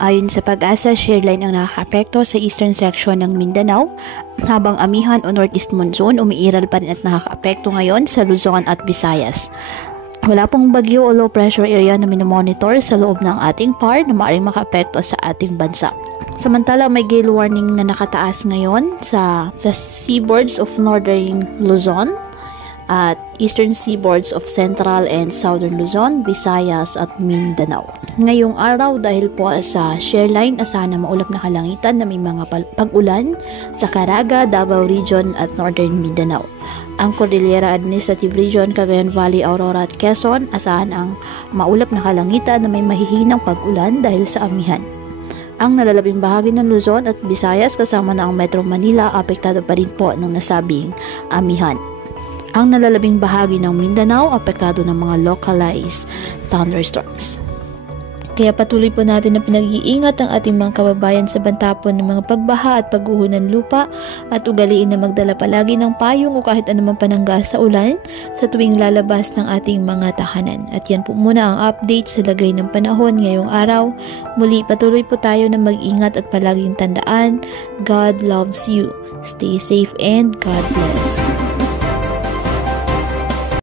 Ayon sa Pag-asa, shear line ang nakakaapekto sa eastern section ng Mindanao, habang amihan o northeast monsoon umiiral pa rin at nakakaapekto ngayon sa Luzon at Visayas. Wala pong bagyo o low pressure area na minomonitor sa loob ng ating PAR na maaaring makaapekto sa ating bansa. Samantala, may gale warning na nakataas ngayon sa seaboards of northern Luzon at eastern seaboards of central and southern Luzon, Visayas at Mindanao. Ngayong araw, dahil po sa shear line, asahan na maulap na kalangitan na may mga pag-ulan sa Caraga, Davao Region at northern Mindanao. Ang Cordillera Administrative Region, Cagayan Valley, Aurora at Quezon, asahan ang maulap na kalangitan na may mahihinang pag-ulan dahil sa amihan. Ang nalalabing bahagi ng Luzon at Visayas kasama na ang Metro Manila, apektado pa rin po ng nasabing amihan. Ang nalalabing bahagi ng Mindanao, apektado ng mga localized thunderstorms. Kaya patuloy po natin na pinag-iingat ang ating mga kababayan sa bantapon ng mga pagbaha at pagguho ng lupa at ugaliin na magdala palagi ng payong o kahit anumang panangga sa ulan sa tuwing lalabas ng ating mga tahanan. At yan po muna ang update sa lagay ng panahon ngayong araw. Muli patuloy po tayo na mag-ingat at palaging tandaan, God loves you. Stay safe and God bless.